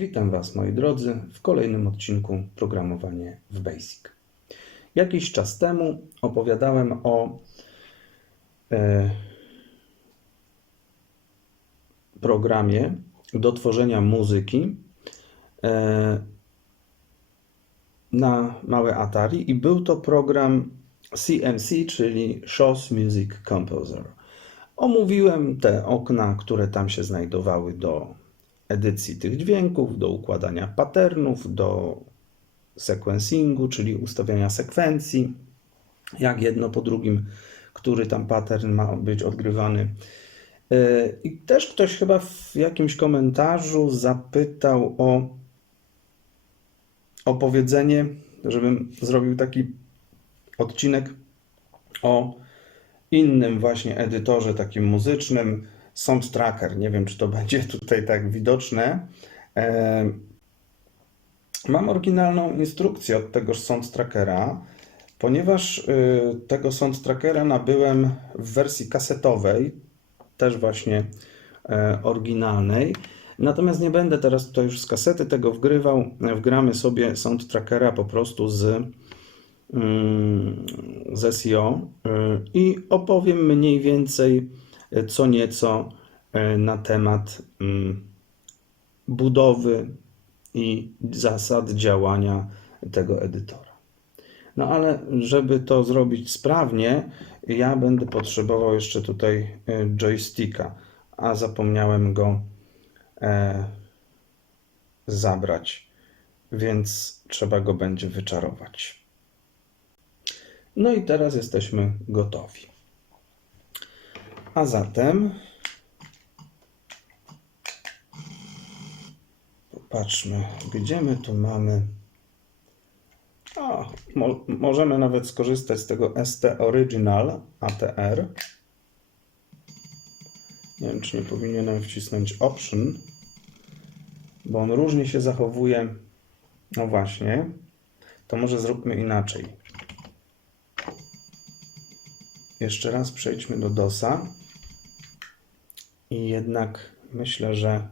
Witam Was, moi drodzy, w kolejnym odcinku Programowanie w Basic. Jakiś czas temu opowiadałem o e, programie do tworzenia muzyki e, na małe Atari i był to program CMC, czyli Shows Music Composer. Omówiłem te okna, które tam się znajdowały do edycji tych dźwięków, do układania patternów, do sequencingu, czyli ustawiania sekwencji, jak jedno po drugim, który tam pattern ma być odgrywany. Yy, I też ktoś chyba w jakimś komentarzu zapytał o opowiedzenie, żebym zrobił taki odcinek o innym właśnie edytorze takim muzycznym, Sound Tracker. Nie wiem, czy to będzie tutaj tak widoczne. E, Mam oryginalną instrukcję od tegoż Sound Trackera, ponieważ y, tego Sound Trackera nabyłem w wersji kasetowej, też właśnie e, oryginalnej. Natomiast nie będę teraz tutaj już z kasety tego wgrywał. Wgramy sobie Sound Trackera po prostu z mm, z SEO y, i opowiem mniej więcej co nieco y, na temat mm, budowy i zasad działania tego edytora. No ale żeby to zrobić sprawnie, ja będę potrzebował jeszcze tutaj joysticka, a zapomniałem go e, zabrać, więc trzeba go będzie wyczarować. No i teraz jesteśmy gotowi. A zatem popatrzmy, gdzie my tu mamy. O, mo możemy nawet skorzystać z tego ST Original ATR. Nie wiem, czy nie powinienem wcisnąć Option, bo on różnie się zachowuje. No właśnie, to może zróbmy inaczej. Jeszcze raz przejdźmy do DOSa. I jednak myślę, że.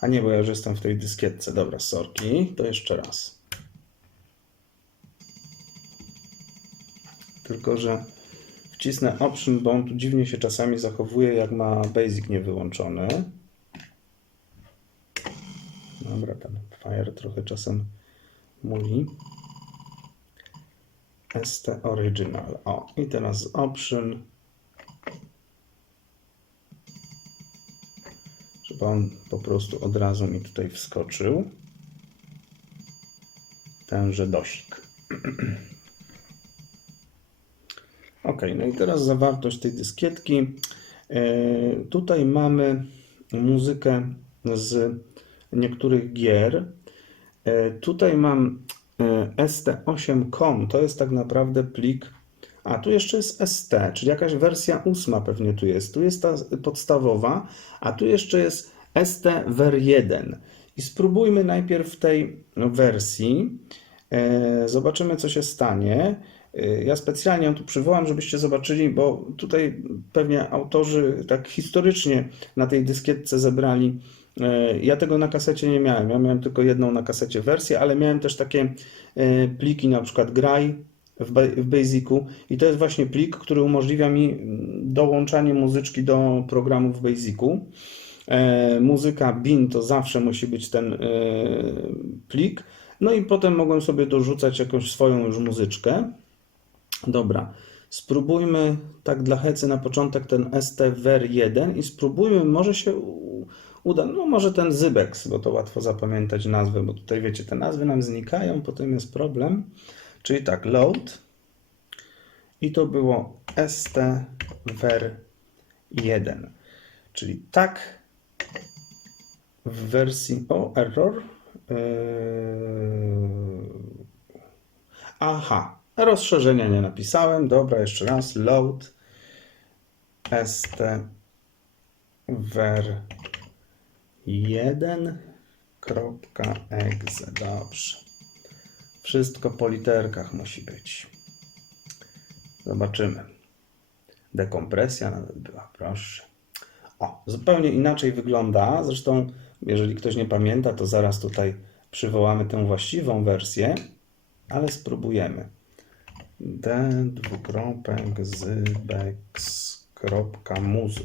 A nie, bo ja już jestem w tej dyskietce. Dobra, sorki. To jeszcze raz. Tylko, że wcisnę Option, bo on tu dziwnie się czasami zachowuje, jak ma Basic niewyłączony. Dobra, ten Fire trochę czasem muli. ST Original. O, i teraz Option. On po prostu od razu mi tutaj wskoczył. Tenże dosik. Ok, no i teraz zawartość tej dyskietki. E, tutaj mamy muzykę z niektórych gier. E, tutaj mam e, st8.com, to jest tak naprawdę plik. A tu jeszcze jest ST, czyli jakaś wersja ósma pewnie tu jest. Tu jest ta podstawowa, a tu jeszcze jest stver1. I spróbujmy najpierw tej wersji. E, Zobaczymy, co się stanie. E, Ja specjalnie ją tu przywołam, żebyście zobaczyli, bo tutaj pewnie autorzy tak historycznie na tej dyskietce zebrali. E, Ja tego na kasecie nie miałem. Ja miałem tylko jedną na kasecie wersję, ale miałem też takie pliki, na przykład graj w Ba- w Basicu i to jest właśnie plik, który umożliwia mi mm, dołączanie muzyczki do programu w Basicu. E, muzyka bin to zawsze musi być ten e, plik. No i potem mogłem sobie dorzucać jakąś swoją już muzyczkę. Dobra, spróbujmy tak dla hecy na początek ten STWR1 i spróbujmy, może się uda, no może ten Zybex, bo to łatwo zapamiętać nazwę, bo tutaj wiecie, te nazwy nam znikają, potem jest problem. Czyli tak, load i to było STWR1, czyli tak w wersji, o error, Yy... Aha, rozszerzenia nie napisałem. Dobra, jeszcze raz. Load stver1.exe. Dobrze. Wszystko po literkach musi być. Zobaczymy. Dekompresja nawet była, proszę. O, zupełnie inaczej wygląda. Zresztą, jeżeli ktoś nie pamięta, to zaraz tutaj przywołamy tę właściwą wersję, ale spróbujemy. D dwukropek z bex.mus.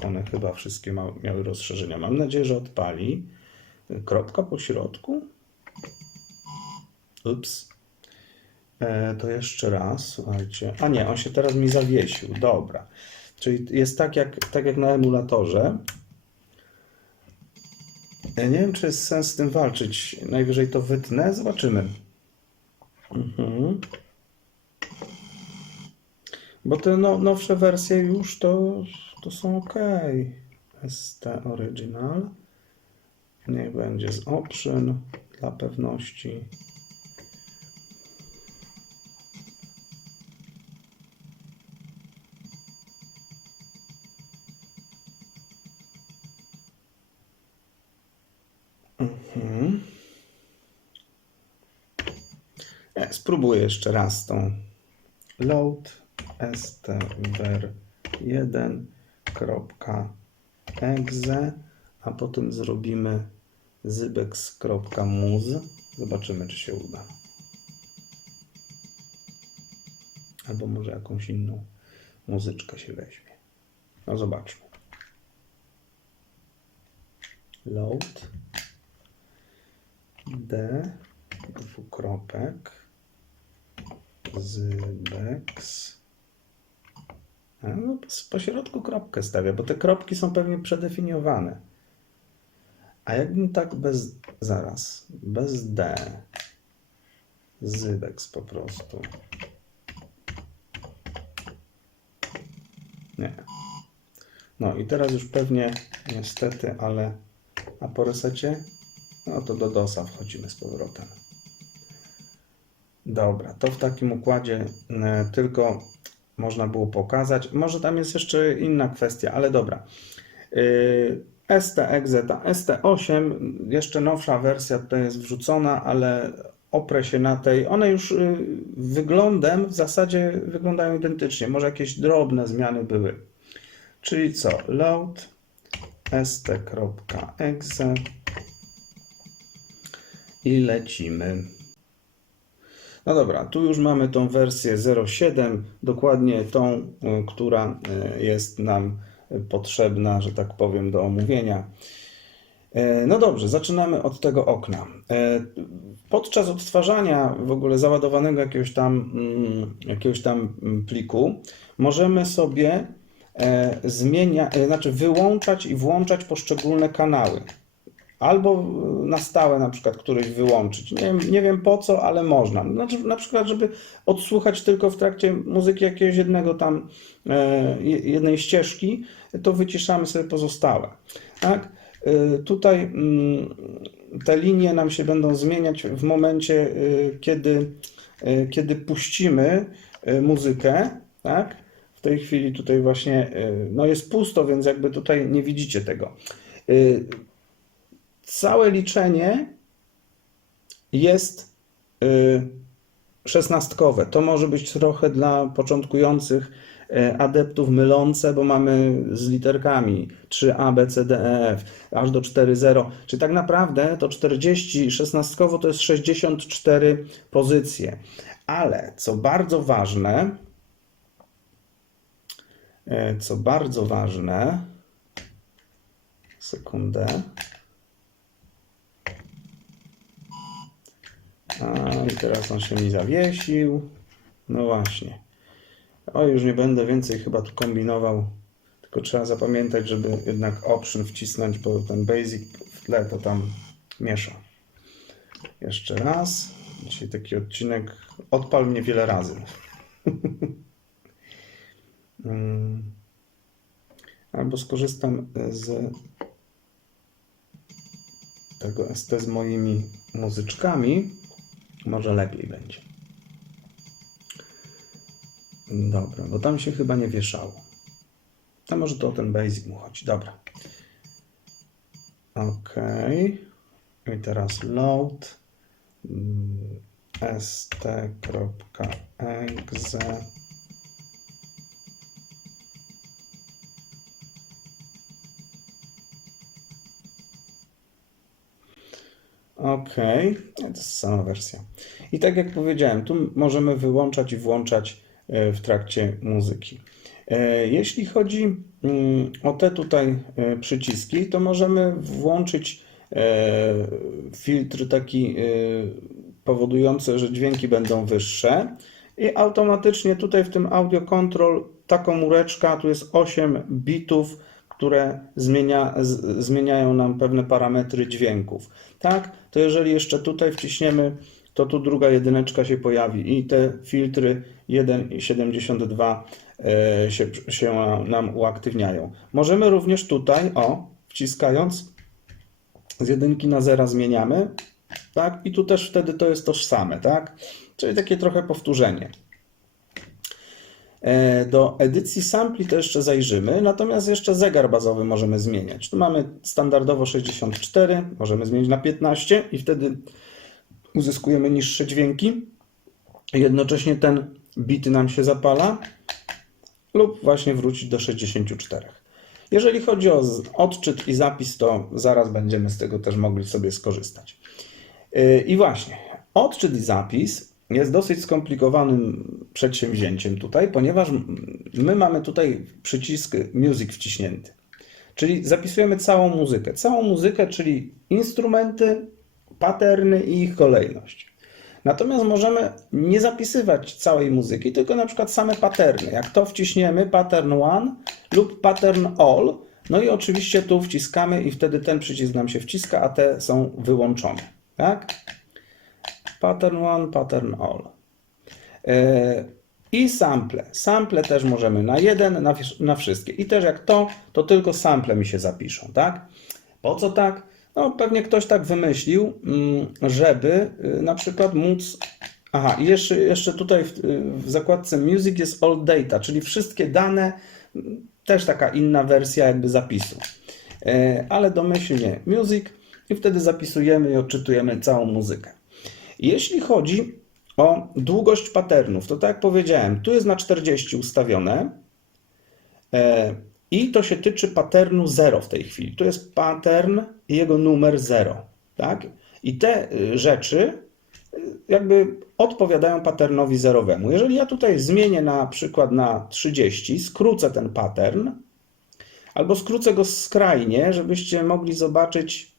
One chyba wszystkie ma, miały rozszerzenia. Mam nadzieję, że odpali. Kropka po środku. Ups. E, to jeszcze raz, słuchajcie. A nie, on się teraz mi zawiesił. Dobra. Czyli jest tak jak, tak jak na emulatorze. Ja nie wiem, czy jest sens z tym walczyć. Najwyżej to wytnę. Zobaczymy. Mhm. Bo te no, nowsze wersje już to, to są ok. ST Original. Niech będzie z option dla pewności. Mhm. E, Spróbuję jeszcze raz tą load stver1.exe, a potem zrobimy zybex.muz. Zobaczymy, czy się uda. Albo może jakąś inną muzyczkę się weźmie. No zobaczmy. Load D dwukropek Zybex. No, po środku kropkę stawia, bo te kropki są pewnie przedefiniowane. A jakbym tak bez, zaraz, bez D, Zybex po prostu. Nie. No i teraz już pewnie, niestety, ale, a po resecie, no to do DOSa wchodzimy z powrotem. Dobra, to w takim układzie e, tylko można było pokazać. Może tam jest jeszcze inna kwestia, ale dobra. E, STEXE, ta ST8, jeszcze nowsza wersja tutaj jest wrzucona, ale oprę się na tej. One już y, wyglądem w zasadzie wyglądają identycznie. Może jakieś drobne zmiany były. Czyli co? Load st.exe i lecimy. No dobra, tu już mamy tą wersję 07, dokładnie tą, y, która y, jest nam potrzebna, że tak powiem, do omówienia. E, No dobrze, zaczynamy od tego okna. E, Podczas odtwarzania w ogóle załadowanego jakiegoś tam, mm, jakiegoś tam mm, pliku możemy sobie e, zmienia, znaczy wyłączać i włączać poszczególne kanały. Albo na stałe na przykład któryś wyłączyć. Nie wiem, nie wiem po co, ale można. Znaczy, na przykład, żeby odsłuchać tylko w trakcie muzyki jakiegoś jednego tam, e, je- jednej ścieżki, to wyciszamy sobie pozostałe. Tak? E, Tutaj mm, te linie nam się będą zmieniać w momencie, e, kiedy, e, kiedy puścimy e, muzykę, tak? W tej chwili tutaj właśnie, e, no jest pusto, więc jakby tutaj nie widzicie tego. Całe liczenie jest y, szesnastkowe. To może być trochę dla początkujących y, adeptów mylące, bo mamy z literkami 3A, B, C, D, E, F, aż do 4,0. Czyli tak naprawdę to 40 szesnastkowo to jest 64 pozycje. Ale co bardzo ważne, y, co bardzo ważne, sekundę. A i teraz on się mi zawiesił. No właśnie. O, już nie będę więcej chyba tu kombinował. Tylko trzeba zapamiętać, żeby jednak option wcisnąć, bo ten basic w tle to tam miesza. Jeszcze raz. Dzisiaj taki odcinek odpal mnie wiele razy. Mm. Albo skorzystam z tego ST z moimi muzyczkami. Może lepiej będzie. Dobra, bo tam się chyba nie wieszało. A może to o ten basic mu chodzi. Dobra. Ok. I teraz load mm, st.exe OK, to jest sama wersja. I tak jak powiedziałem, tu możemy wyłączać i włączać e, w trakcie muzyki. E, Jeśli chodzi mm, o te tutaj e, przyciski, to możemy włączyć filtr taki powodujący, że dźwięki będą wyższe i automatycznie tutaj w tym audio control ta komóreczka, tu jest 8 bitów, które zmienia, z, zmieniają nam pewne parametry dźwięków. Tak, to jeżeli jeszcze tutaj wciśniemy, to tu druga jedyneczka się pojawi i te filtry 1 i 72 e, się, się nam uaktywniają. Możemy również tutaj, o, wciskając z jedynki na zera zmieniamy, tak, i tu też wtedy to jest tożsame, tak, czyli takie trochę powtórzenie. E, Do edycji sampli to jeszcze zajrzymy, natomiast jeszcze zegar bazowy możemy zmieniać. Tu mamy standardowo 64, możemy zmienić na 15 i wtedy uzyskujemy niższe dźwięki. Jednocześnie ten bit nam się zapala lub właśnie wrócić do 64. Jeżeli chodzi o odczyt i zapis, to zaraz będziemy z tego też mogli sobie skorzystać. Yy, I właśnie, odczyt i zapis jest dosyć skomplikowanym przedsięwzięciem tutaj, ponieważ my mamy tutaj przycisk music wciśnięty. Czyli zapisujemy całą muzykę. Całą muzykę, czyli instrumenty, paterny i ich kolejność. Natomiast możemy nie zapisywać całej muzyki, tylko na przykład same paterny. Jak to wciśniemy, pattern one lub pattern all, no i oczywiście tu wciskamy i wtedy ten przycisk nam się wciska, a te są wyłączone. Tak? Pattern one, pattern all. E, I sample. Sample też możemy na jeden, na, na wszystkie. I też jak to, to tylko sample mi się zapiszą, tak? Po co tak? No pewnie ktoś tak wymyślił, mm, żeby y, na przykład móc... Aha, jeszcze, jeszcze tutaj w, w zakładce Music jest all data, czyli wszystkie dane, mm, też taka inna wersja jakby zapisu. E, Ale domyślnie Music i wtedy zapisujemy i odczytujemy całą muzykę. Jeśli chodzi o długość patternów, to tak jak powiedziałem, tu jest na 40 ustawione e, i to się tyczy patternu 0 w tej chwili. Tu jest pattern i jego numer 0, tak? I te y, rzeczy y, jakby odpowiadają patternowi zerowemu. Jeżeli ja tutaj zmienię na przykład na 30, skrócę ten pattern, albo skrócę go skrajnie, żebyście mogli zobaczyć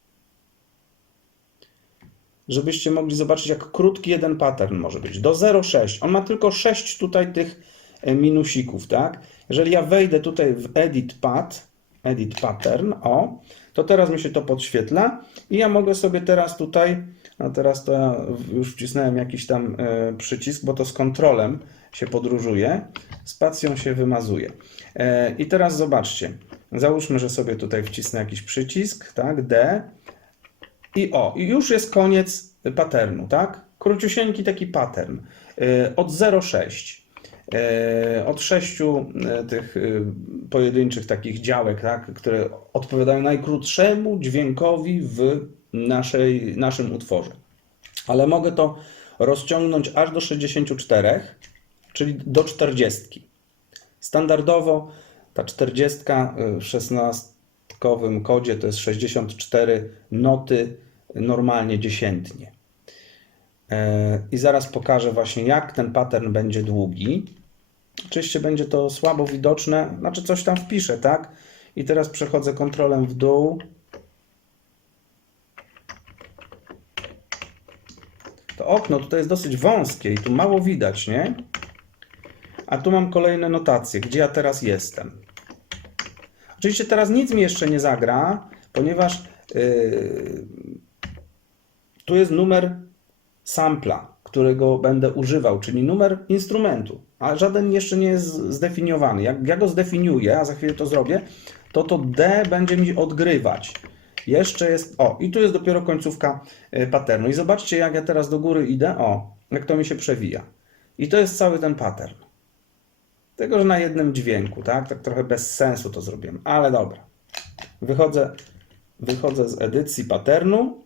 żebyście mogli zobaczyć, jak krótki jeden pattern może być. Do 0,6. On ma tylko 6 tutaj tych e, minusików, tak? Jeżeli ja wejdę tutaj w Edit Path, Edit Pattern, o, to teraz mi się to podświetla i ja mogę sobie teraz tutaj, a teraz to ja już wcisnąłem jakiś tam e, przycisk, bo to z kontrolem się podróżuje, spacją się wymazuje. E, I teraz zobaczcie, załóżmy, że sobie tutaj wcisnę jakiś przycisk, tak, D, i o, już jest koniec patternu, tak? Króciusieńki taki pattern. y, Od 0,6. y, Od sześciu y, tych pojedynczych takich działek, tak? które odpowiadają najkrótszemu dźwiękowi w naszej, naszym utworze. Ale mogę to rozciągnąć aż do 64, czyli do 40. Standardowo ta 40 w 16-kowym kodzie to jest 64 noty normalnie dziesiętnie. E, I zaraz pokażę właśnie jak ten pattern będzie długi. Oczywiście będzie to słabo widoczne, znaczy coś tam wpiszę, tak? I teraz przechodzę kontrolem w dół. To okno tutaj jest dosyć wąskie i tu mało widać, nie? A tu mam kolejne notacje, gdzie ja teraz jestem. Oczywiście teraz nic mi jeszcze nie zagra, ponieważ yy, tu jest numer sampla, którego będę używał, czyli numer instrumentu, a żaden jeszcze nie jest zdefiniowany. Jak ja go zdefiniuję, a za chwilę to zrobię, to to D będzie mi odgrywać. Jeszcze jest, o, i tu jest dopiero końcówka y, patternu. I zobaczcie, jak ja teraz do góry idę, o, jak to mi się przewija. I to jest cały ten pattern. Tylko, że na jednym dźwięku, tak? Tak trochę bez sensu to zrobiłem, ale dobra. Wychodzę, wychodzę z edycji patternu e,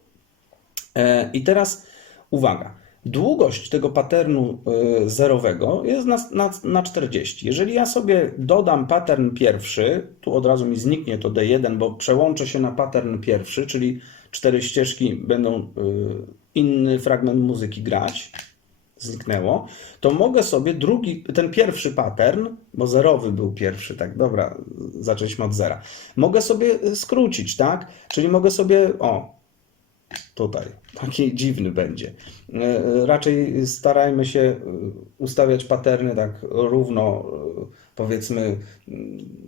i teraz uwaga. Długość tego patternu e, zerowego jest na, na, na 40. Jeżeli ja sobie dodam pattern pierwszy, tu od razu mi zniknie to D1, bo przełączę się na pattern pierwszy, czyli cztery ścieżki będą y, inny fragment muzyki grać, zniknęło, to mogę sobie drugi, ten pierwszy pattern, bo zerowy był pierwszy, tak, dobra, zaczęliśmy od zera. Mogę sobie skrócić, tak? Czyli mogę sobie, o, tutaj, taki dziwny będzie. E, Raczej starajmy się e, ustawiać paterny tak równo, e, powiedzmy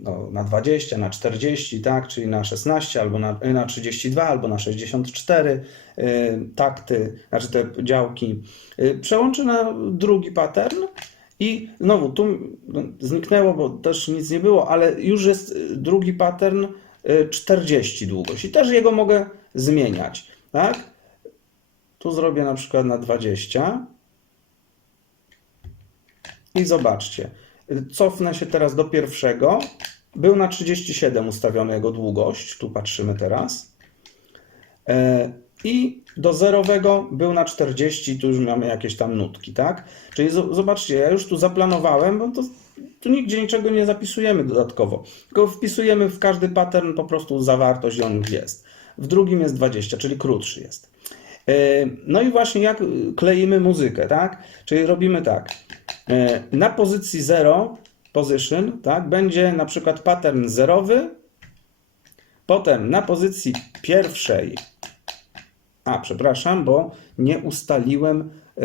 no, na 20, na 40, tak? Czyli na 16 albo na, na 32 albo na 64 e, takty, znaczy te działki. E, Przełączę na drugi pattern i znowu tu no, zniknęło, bo też nic nie było, ale już jest e, drugi pattern e, 40 długość i też jego mogę zmieniać, tak? Tu zrobię na przykład na 20. I zobaczcie, cofnę się teraz do pierwszego. Był na 37 ustawiony jego długość, tu patrzymy teraz. E, I do zerowego był na 40, tu już mamy jakieś tam nutki, tak? Czyli zo- zobaczcie, ja już tu zaplanowałem, bo to, tu nigdzie niczego nie zapisujemy dodatkowo, tylko wpisujemy w każdy pattern po prostu zawartość, on już jest. W drugim jest 20, czyli krótszy jest. E, No i właśnie jak kleimy muzykę, tak? Czyli robimy tak. E, Na pozycji 0 position, tak, będzie na przykład pattern zerowy, potem na pozycji pierwszej, a przepraszam, bo nie ustaliłem e,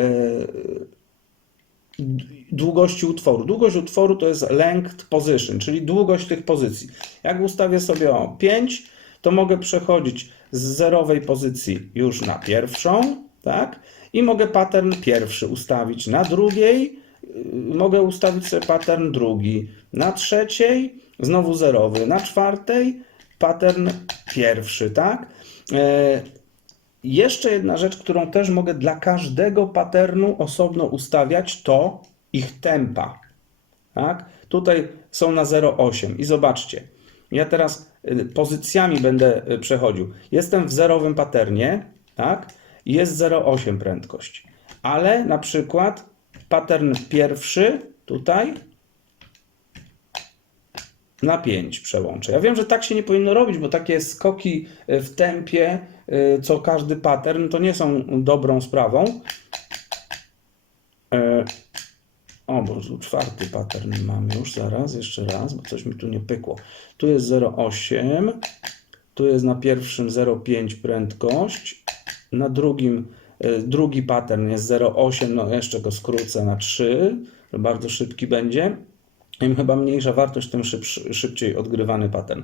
długości utworu. Długość utworu to jest length position, czyli długość tych pozycji. Jak ustawię sobie o 5, to mogę przechodzić z zerowej pozycji już na pierwszą, tak? I mogę pattern pierwszy ustawić na drugiej, yy, mogę ustawić sobie pattern drugi, na trzeciej znowu zerowy, na czwartej pattern pierwszy, tak? E, jeszcze jedna rzecz, którą też mogę dla każdego patternu osobno ustawiać, to ich tempa. Tak? Tutaj są na 0,8 i zobaczcie, ja teraz pozycjami będę y, przechodził. Jestem w zerowym patternie, tak? Jest 0,8 prędkość, ale na przykład pattern pierwszy tutaj na 5 przełączę. Ja wiem, że tak się nie powinno robić, bo takie skoki y, w tempie, y, co każdy pattern, to nie są dobrą sprawą. E, O, bo czwarty pattern mam już, zaraz, jeszcze raz, bo coś mi tu nie pykło. Tu jest 0,8, tu jest na pierwszym 0,5 prędkość, na drugim, y, drugi pattern jest 0,8, no jeszcze go skrócę na 3, że bardzo szybki będzie. Im chyba mniejsza wartość, tym szybciej odgrywany pattern.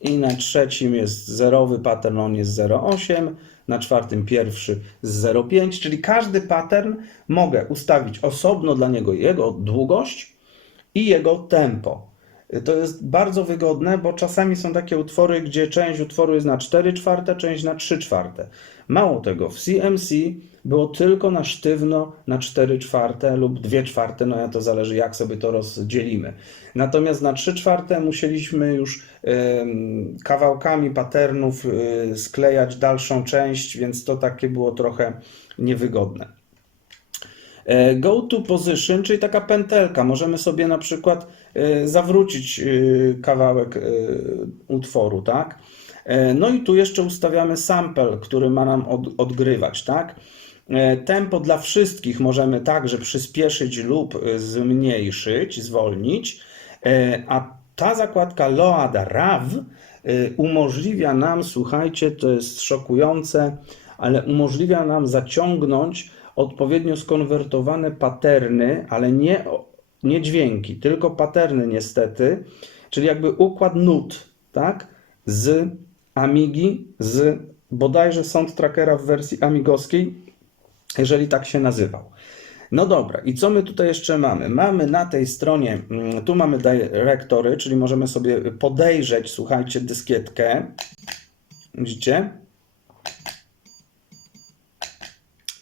I na trzecim jest zerowy pattern, on jest 0,8, na czwartym pierwszy z 0,5, czyli każdy pattern mogę ustawić osobno dla niego jego długość i jego tempo. To jest bardzo wygodne, bo czasami są takie utwory, gdzie część utworu jest na 4 czwarte, część na 3 czwarte. Mało tego, w CMC było tylko na sztywno na 4 czwarte lub 2 czwarte, no ja to zależy jak sobie to rozdzielimy. Natomiast na 3 czwarte musieliśmy już kawałkami patternów y, sklejać dalszą część, więc to takie było trochę niewygodne. E, Go to position, czyli taka pętelka. Możemy sobie na przykład e, zawrócić e, kawałek utworu, tak? No i tu jeszcze ustawiamy sample, który ma nam od, odgrywać, tak? Tempo dla wszystkich możemy także przyspieszyć lub zmniejszyć, zwolnić, a ta zakładka Load RAW umożliwia nam, słuchajcie, to jest szokujące, ale umożliwia nam zaciągnąć odpowiednio skonwertowane paterny, ale nie, nie dźwięki, tylko paterny niestety, czyli jakby układ nut, tak? Z Amigi, z bodajże soundtrackera w wersji amigowskiej, jeżeli tak się nazywał. No dobra, i co my tutaj jeszcze mamy? Mamy na tej stronie, mm, tu mamy dyrektory, czyli możemy sobie podejrzeć, słuchajcie, dyskietkę. Widzicie?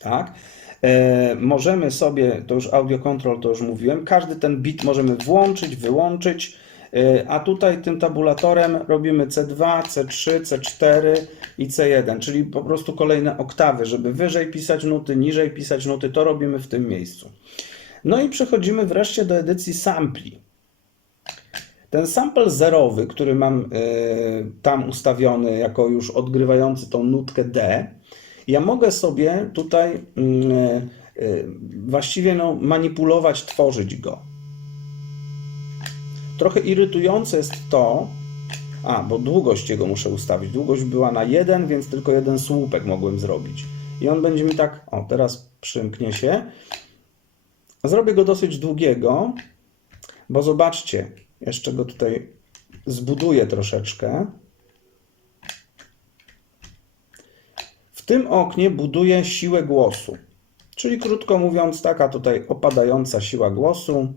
Tak. E, możemy sobie, to już audio control, to już mówiłem, każdy ten bit możemy włączyć, wyłączyć, e, a tutaj tym tabulatorem robimy C2, C3, C4 i C1, czyli po prostu kolejne oktawy, żeby wyżej pisać nuty, niżej pisać nuty, to robimy w tym miejscu. No i przechodzimy wreszcie do edycji sampli. ten sample zerowy, który mam e, tam ustawiony jako już odgrywający tą nutkę D, ja mogę sobie tutaj mm, e, e, właściwie no, manipulować, tworzyć go. Trochę irytujące jest to, a, bo długość jego muszę ustawić. Długość była na jeden, więc tylko jeden słupek mogłem zrobić. I on będzie mi tak, o teraz przymknie się. Zrobię go dosyć długiego, bo zobaczcie, jeszcze go tutaj zbuduję troszeczkę. Tym oknie buduję siłę głosu. Czyli krótko mówiąc, taka tutaj opadająca siła głosu.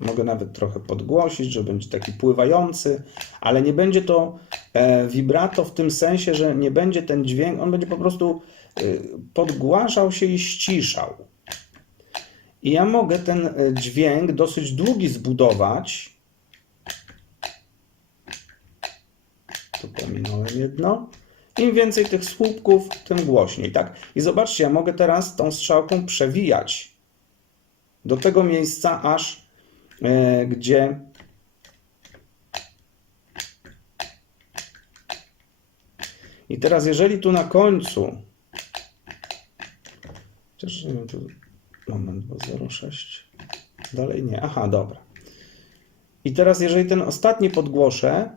Mogę nawet trochę podgłosić, że będzie taki pływający, ale nie będzie to e, vibrato w tym sensie, że nie będzie ten dźwięk, on będzie po prostu e, podgłaszał się i ściszał. I ja mogę ten e, dźwięk dosyć długi zbudować. Tu pominąłem jedno. Im więcej tych słupków, tym głośniej, tak? I zobaczcie, ja mogę teraz tą strzałką przewijać do tego miejsca, aż e, gdzie I teraz, jeżeli tu na końcu, chociaż nie wiem, tu moment, bo 0,6 dalej nie, aha, dobra. I teraz, jeżeli ten ostatni podgłoszę,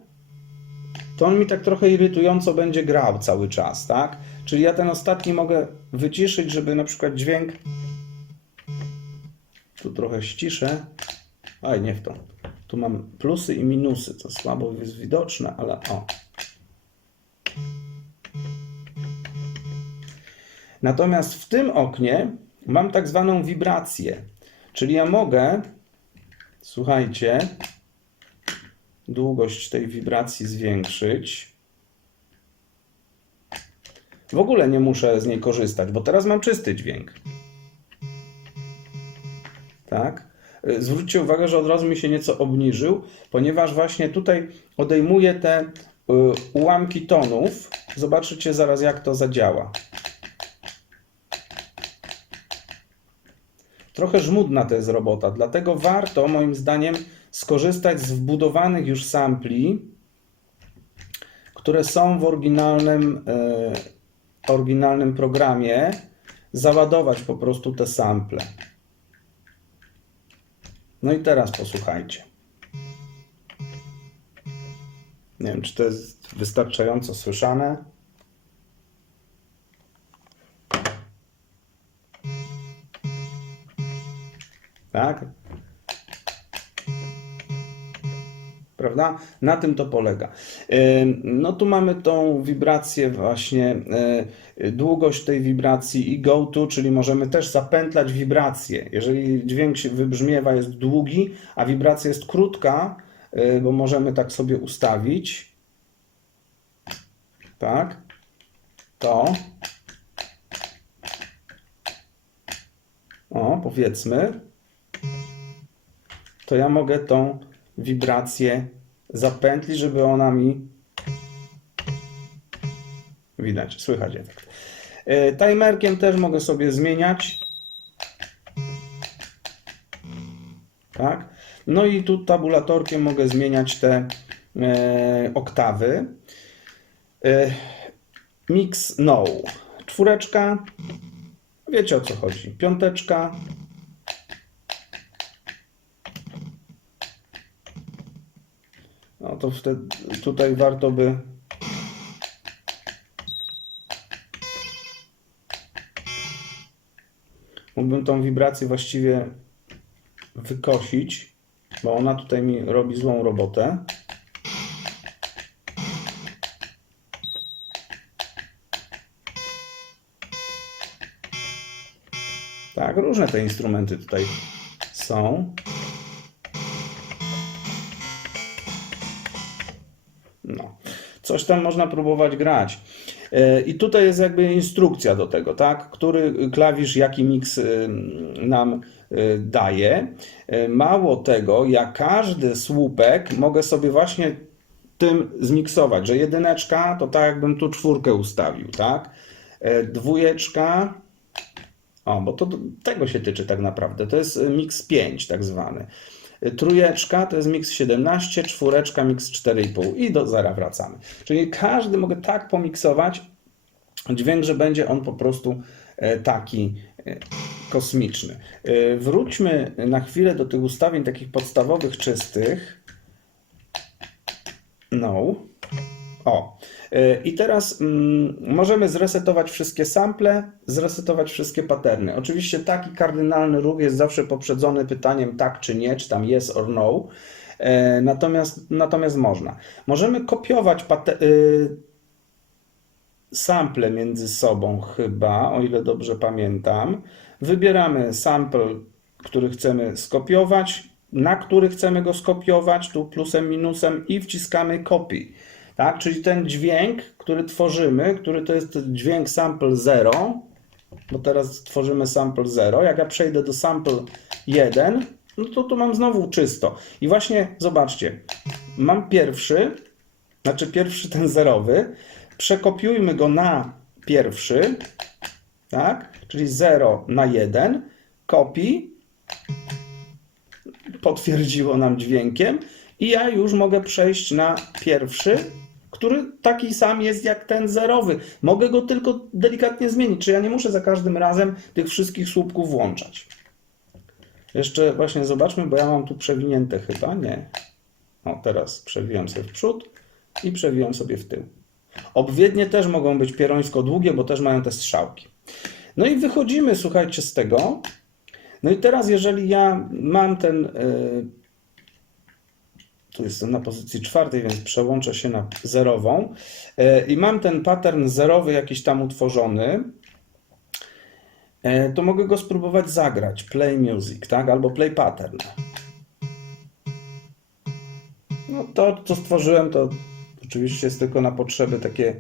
to on mi tak trochę irytująco będzie grał cały czas, tak? Czyli ja ten ostatni mogę wyciszyć, żeby na przykład dźwięk tu trochę ściszę. Aj, nie w tą. Tu mam plusy i minusy, co słabo jest widoczne, ale o. Natomiast w tym oknie mam tak zwaną wibrację. Czyli ja mogę, słuchajcie, długość tej wibracji zwiększyć. W ogóle nie muszę z niej korzystać, bo teraz mam czysty dźwięk. Tak? Zwróćcie uwagę, że od razu mi się nieco obniżył, ponieważ właśnie tutaj odejmuję te y, ułamki tonów. Zobaczycie zaraz, jak to zadziała. Trochę żmudna to jest robota, dlatego warto moim zdaniem skorzystać z wbudowanych już sampli, które są w oryginalnym, e, oryginalnym programie, załadować po prostu te sample. No i teraz posłuchajcie. Nie wiem, czy to jest wystarczająco słyszane. Tak? Prawda? Na tym to polega. Ym, No tu mamy tą wibrację właśnie, y, długość tej wibracji i go to, czyli możemy też zapętlać wibrację. Jeżeli dźwięk się wybrzmiewa, jest długi, a wibracja jest krótka, y, bo możemy tak sobie ustawić. Tak? To. O, powiedzmy to ja mogę tą wibrację zapętlić, żeby ona mi widać, słychać efekt. E, Timerkiem też mogę sobie zmieniać. Tak? No i tu tabulatorkiem mogę zmieniać te e, oktawy. E, mix no. Czwóreczka. Wiecie o co chodzi. Piąteczka. To wtedy tutaj warto by mógłbym tą wibrację właściwie wykosić, bo ona tutaj mi robi złą robotę. Tak, różne te instrumenty tutaj są. Coś tam można próbować grać. E, I tutaj jest jakby instrukcja do tego, tak? Który klawisz, jaki miks y, nam y, daje. E, Mało tego, ja każdy słupek mogę sobie właśnie tym zmiksować, że jedyneczka to tak jakbym tu czwórkę ustawił, tak? E, Dwójeczka, o, bo to tego się tyczy tak naprawdę. To jest mix 5 tak zwany. Trójeczka to jest mix 17, czwóreczka mix 4,5 i do zera wracamy. Czyli każdy mogę tak pomiksować, dźwięk, że będzie on po prostu e, taki e, kosmiczny. E, Wróćmy na chwilę do tych ustawień takich podstawowych, czystych. No. O. E, I teraz mm, możemy zresetować wszystkie sample, zresetować wszystkie patterny. Oczywiście taki kardynalny ruch jest zawsze poprzedzony pytaniem tak czy nie, czy tam yes or no. E, Natomiast, natomiast można. Możemy kopiować y, sample między sobą chyba, o ile dobrze pamiętam. Wybieramy sample, który chcemy skopiować, na który chcemy go skopiować, tu plusem, minusem i wciskamy copy. Tak? Czyli ten dźwięk, który tworzymy, który to jest dźwięk sample 0, bo teraz tworzymy sample 0. Jak ja przejdę do sample 1, no to tu mam znowu czysto. I właśnie zobaczcie, mam pierwszy, znaczy pierwszy ten zerowy, przekopiujmy go na pierwszy, tak? Czyli 0 na 1, kopii, potwierdziło nam dźwiękiem i ja już mogę przejść na pierwszy, który taki sam jest jak ten zerowy. Mogę go tylko delikatnie zmienić, czy ja nie muszę za każdym razem tych wszystkich słupków włączać. Jeszcze właśnie zobaczmy, bo ja mam tu przewinięte chyba, nie. O, teraz przewijam sobie w przód i przewijam sobie w tył. Obwiednie też mogą być pierońsko długie, bo też mają te strzałki. No i wychodzimy, słuchajcie, z tego. No i teraz, jeżeli ja mam ten. Tu jestem na pozycji czwartej, więc przełączę się na zerową. Yy, I mam ten pattern zerowy jakiś tam utworzony. Yy, to mogę go spróbować zagrać. Play music, tak? Albo play pattern. No to, co stworzyłem, to oczywiście jest tylko na potrzeby takie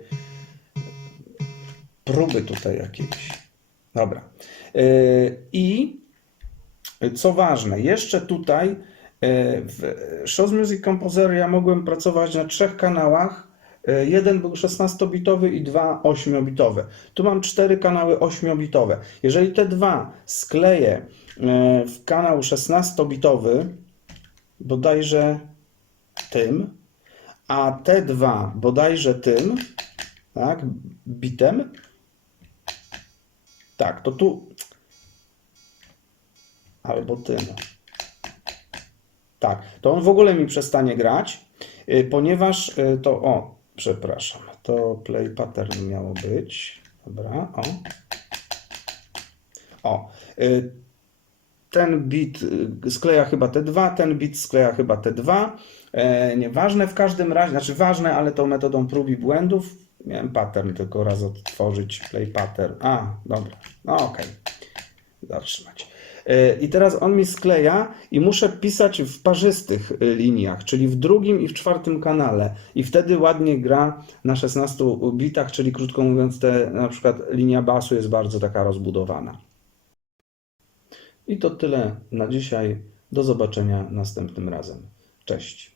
próby tutaj jakiejś. Dobra. Yy, I co ważne, jeszcze tutaj w Shows Music Composer ja mogłem pracować na trzech kanałach. Yy, Jeden był 16-bitowy i dwa 8-bitowe. Tu mam cztery kanały 8-bitowe. Jeżeli te dwa skleję yy, w kanał 16-bitowy, bodajże tym, a te dwa bodajże tym, tak, bitem, tak, to tu albo tym. Tak, to on w ogóle mi przestanie grać, y, ponieważ y, to, o, przepraszam, to play pattern miało być. Dobra, o. O, y, ten bit skleja chyba te dwa, ten bit skleja chyba te dwa. E, nieważne w każdym razie, znaczy ważne, ale to metodą prób i błędów. Miałem pattern tylko raz odtworzyć, play pattern. A, dobra, no okej. Zatrzymać. E, I teraz on mi skleja i muszę pisać w parzystych y, liniach, czyli w drugim i w czwartym kanale. I wtedy ładnie gra na 16 bitach, czyli krótko mówiąc, te, na przykład linia basu jest bardzo taka rozbudowana. I to tyle na dzisiaj. Do zobaczenia następnym razem. Cześć.